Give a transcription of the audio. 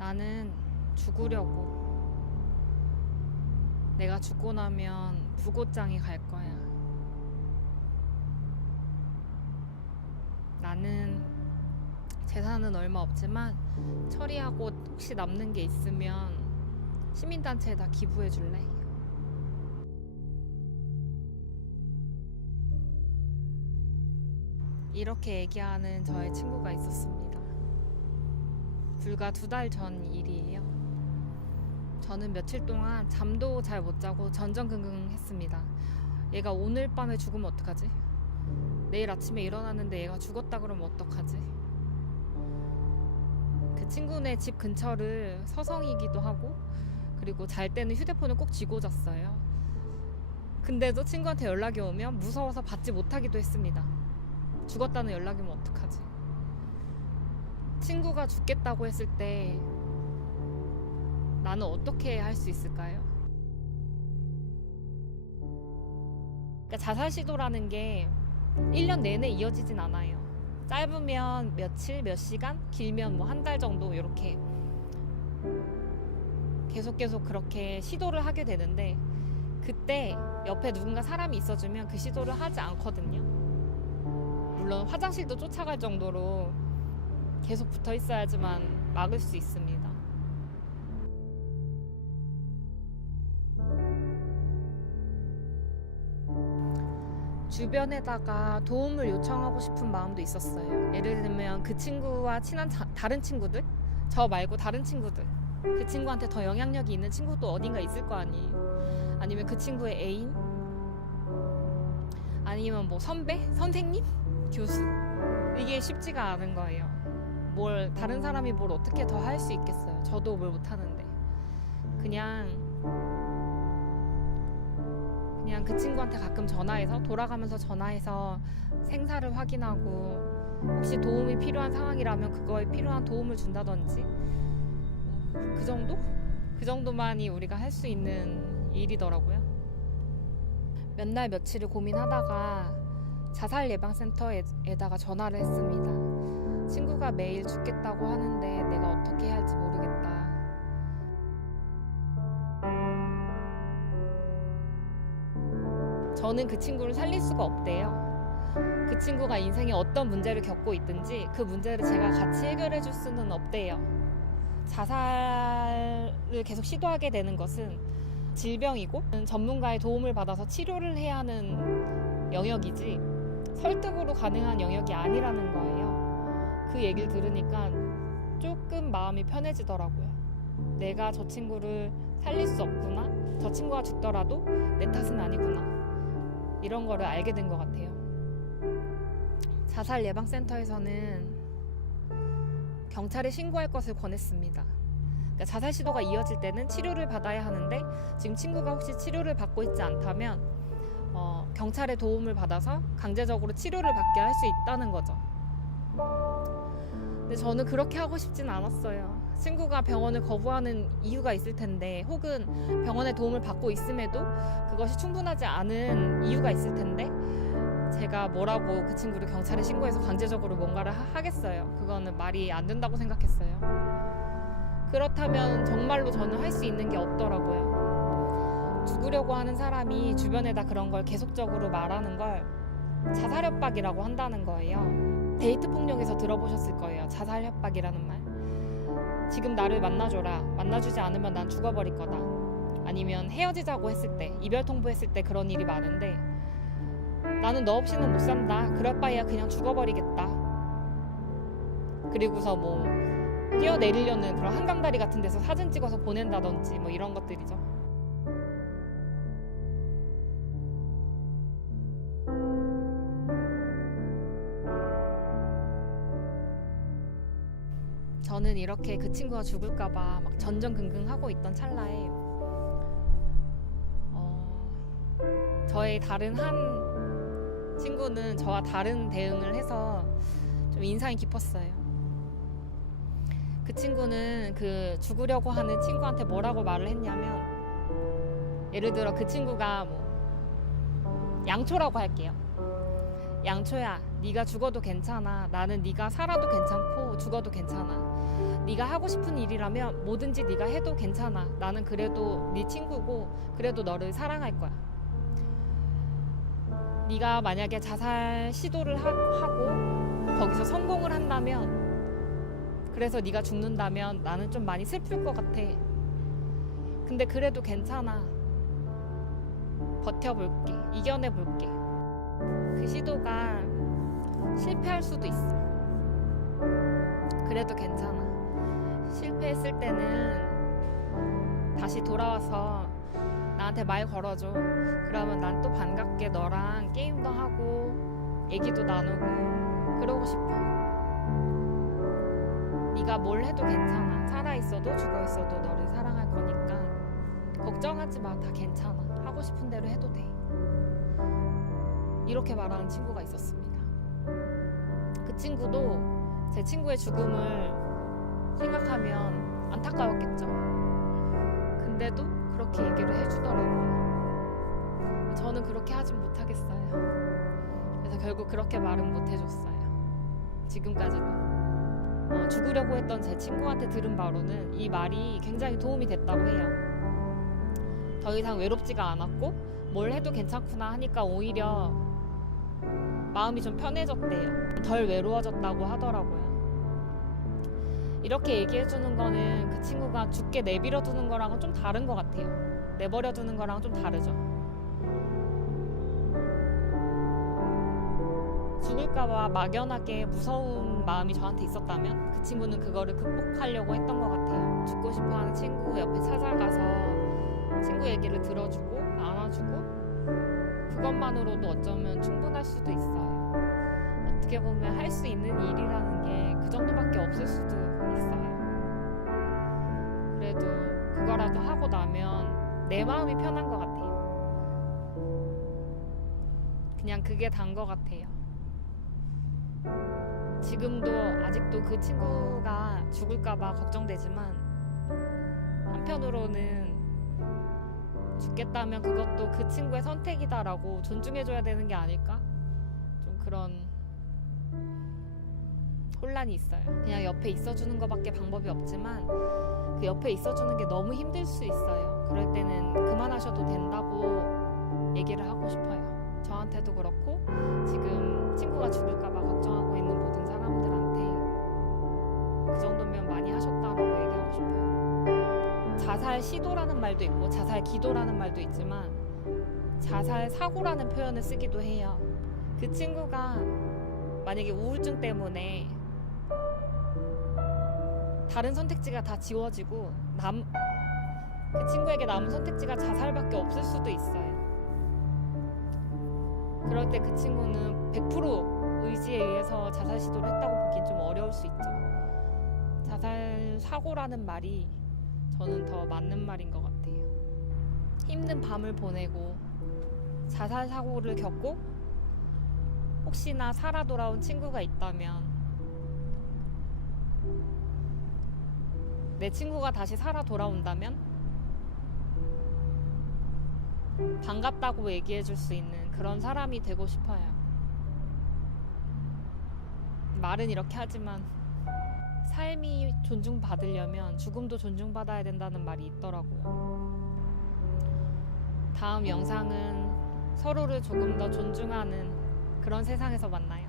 나는 죽으려고. 내가 죽고 나면 부고장이 갈 거야. 나는 재산은 얼마 없지만 처리하고 혹시 남는 게 있으면 시민단체에다 기부해 줄래? 이렇게 얘기하는 저의 친구가 있었습니다. 불과 2달 전 일이에요. 저는 며칠 동안 잠도 잘 못 자고 전전긍긍했습니다. 얘가 오늘 밤에 죽으면 어떡하지? 내일 아침에 일어났는데 얘가 죽었다 그러면 어떡하지? 그 친구네 집 근처를 서성이기도 하고, 그리고 잘 때는 휴대폰을 꼭 쥐고 잤어요. 근데도 친구한테 연락이 오면 무서워서 받지 못하기도 했습니다. 죽었다는 연락이 오면 어떡하지? 친구가 죽겠다고 했을 때 나는 어떻게 할 수 있을까요? 그러니까 자살 시도라는 게 1년 내내 이어지진 않아요. 짧으면 며칠, 몇 시간, 길면 뭐 1달 정도 이렇게 계속 그렇게 시도를 하게 되는데, 그때 옆에 누군가 사람이 있어주면 그 시도를 하지 않거든요. 물론 화장실도 쫓아갈 정도로 계속 붙어 있어야지만 막을 수 있습니다. 주변에다가 도움을 요청하고 싶은 마음도 있었어요. 예를 들면 그 친구와 친한 다른 친구들, 저 말고 다른 친구들, 그 친구한테 더 영향력이 있는 친구도 어딘가 있을 거 아니에요. 아니면 그 친구의 애인, 아니면 뭐 선배, 선생님, 교수. 이게 쉽지가 않은 거예요. 다른 사람이 뭘 어떻게 더 할 수 있겠어요. 저도 뭘 못하는데. 그냥 그 친구한테 가끔 돌아가면서 전화해서 생사를 확인하고, 혹시 도움이 필요한 상황이라면 그거에 필요한 도움을 준다든지, 그 정도? 그 정도만이 우리가 할 수 있는 일이더라고요. 몇 날 며칠을 고민하다가 자살 예방센터에다가 전화를 했습니다. 친구가 매일 죽겠다고 하는데 내가 어떻게 해야 할지 모르겠다. 저는 그 친구를 살릴 수가 없대요. 그 친구가 인생에 어떤 문제를 겪고 있든지 그 문제를 제가 같이 해결해 줄 수는 없대요. 자살을 계속 시도하게 되는 것은 질병이고 전문가의 도움을 받아서 치료를 해야 하는 영역이지 설득으로 가능한 영역이 아니라는 거예요. 그 얘기를 들으니까 조금 마음이 편해지더라고요. 내가 저 친구를 살릴 수 없구나. 저 친구가 죽더라도 내 탓은 아니구나. 이런 거를 알게 된 것 같아요. 자살 예방센터에서는 경찰에 신고할 것을 권했습니다. 그러니까 자살 시도가 이어질 때는 치료를 받아야 하는데, 지금 친구가 혹시 치료를 받고 있지 않다면 경찰의 도움을 받아서 강제적으로 치료를 받게 할 수 있다는 거죠. 근데 저는 그렇게 하고 싶진 않았어요. 친구가 병원을 거부하는 이유가 있을 텐데, 혹은 병원의 도움을 받고 있음에도 그것이 충분하지 않은 이유가 있을 텐데, 제가 뭐라고 그 친구를 경찰에 신고해서 강제적으로 뭔가를 하겠어요. 그거는 말이 안 된다고 생각했어요. 그렇다면 정말로 저는 할 수 있는 게 없더라고요. 죽으려고 하는 사람이 주변에다 그런 걸 계속적으로 말하는 걸 자살 협박이라고 한다는 거예요. 데이트 폭력에서 들어보셨을 거예요. 자살 협박이라는 말. 지금 나를 만나줘라. 만나주지 않으면 난 죽어버릴 거다. 아니면 헤어지자고 했을 때, 이별 통보했을 때 그런 일이 많은데, 나는 너 없이는 못 산다. 그럴 바에야 그냥 죽어버리겠다. 그리고서 뭐 뛰어내리려는 그런 한강다리 같은 데서 사진 찍어서 보낸다든지 뭐 이런 것들이죠. 저는 이렇게 그 친구가 죽을까봐 막 전전긍긍하고 있던 찰나에 저의 다른 한 친구는 저와 다른 대응을 해서 좀 인상이 깊었어요. 그 친구는 그 죽으려고 하는 친구한테 뭐라고 말을 했냐면, 예를 들어 그 친구가 뭐 양초라고 할게요. 양초야, 네가 죽어도 괜찮아. 나는 네가 살아도 괜찮고 죽어도 괜찮아. 네가 하고 싶은 일이라면 뭐든지 네가 해도 괜찮아. 나는 그래도 네 친구고 그래도 너를 사랑할 거야. 네가 만약에 자살 시도를 하고 거기서 성공을 한다면, 그래서 네가 죽는다면 나는 좀 많이 슬플 것 같아. 근데 그래도 괜찮아. 버텨볼게. 이겨내볼게. 그 시도가 실패할 수도 있어. 그래도 괜찮아. 실패했을 때는 다시 돌아와서 나한테 말 걸어줘. 그러면 난 또 반갑게 너랑 게임도 하고 얘기도 나누고 그러고 싶어. 네가 뭘 해도 괜찮아. 살아있어도 죽어있어도 너를 사랑할 거니까 걱정하지 마. 다 괜찮아. 하고 싶은 대로 해도 돼. 이렇게 말하는 친구가 있었습니다. 그 친구도 제 친구의 죽음을 생각하면 안타까웠겠죠. 근데도 그렇게 얘기를 해주더라고요. 저는 그렇게 하진 못하겠어요. 그래서 결국 그렇게 말은 못 해줬어요. 지금까지도. 죽으려고 했던 제 친구한테 들은 바로는 이 말이 굉장히 도움이 됐다고 해요. 더 이상 외롭지가 않았고 뭘 해도 괜찮구나 하니까 오히려 마음이 좀 편해졌대요. 덜 외로워졌다고 하더라고요. 이렇게 얘기해주는 거는 그 친구가 죽게 내버려두는 거랑은 좀 다른 것 같아요. 내버려두는 거랑은 좀 다르죠. 죽을까봐 막연하게 무서운 마음이 저한테 있었다면 그 친구는 그거를 극복하려고 했던 것 같아요. 죽고 싶어하는 친구 옆에 찾아가서 친구 얘기를 들어주고 안아주고, 그것만으로도 어쩌면 충분할 수도 있어요. 어떻게 보면 할 수 있는 일이라는 게 그 정도밖에 없을 수도 있어요. 그래도 그거라도 하고 나면 내 마음이 편한 것 같아요. 그냥 그게 단 것 같아요. 지금도 아직도 그 친구가 죽을까봐 걱정되지만 한편으로는 죽겠다면 그것도 그 친구의 선택이다라고 존중해줘야 되는 게 아닐까? 좀 그런 혼란이 있어요. 그냥 옆에 있어주는 것밖에 방법이 없지만 그 옆에 있어주는 게 너무 힘들 수 있어요. 그럴 때는 그만하셔도 된다고 얘기를 하고 싶어요. 저한테도 그렇고 지금 친구가 죽을까봐 걱정하고 있는 모든 사람들한테 그 정도면 많이 하셨다라고 얘기하고 싶어요. 자살 시도라는 말도 있고 자살 기도라는 말도 있지만 자살 사고라는 표현을 쓰기도 해요. 그 친구가 만약에 우울증 때문에 다른 선택지가 다 지워지고 그 친구에게 남은 선택지가 자살밖에 없을 수도 있어요. 그럴 때 그 친구는 100% 의지에 의해서 자살 시도를 했다고 보기엔 좀 어려울 수 있죠. 자살 사고라는 말이 저는 더 맞는 말인 것 같아요. 힘든 밤을 보내고 자살 사고를 겪고 혹시나 살아 돌아온 친구가 있다면 내 친구가 다시 살아 돌아온다면 반갑다고 얘기해 줄 수 있는 그런 사람이 되고 싶어요. 말은 이렇게 하지만 삶이 존중받으려면 죽음도 존중받아야 된다는 말이 있더라고요. 다음 영상은 서로를 조금 더 존중하는 그런 세상에서 만나요.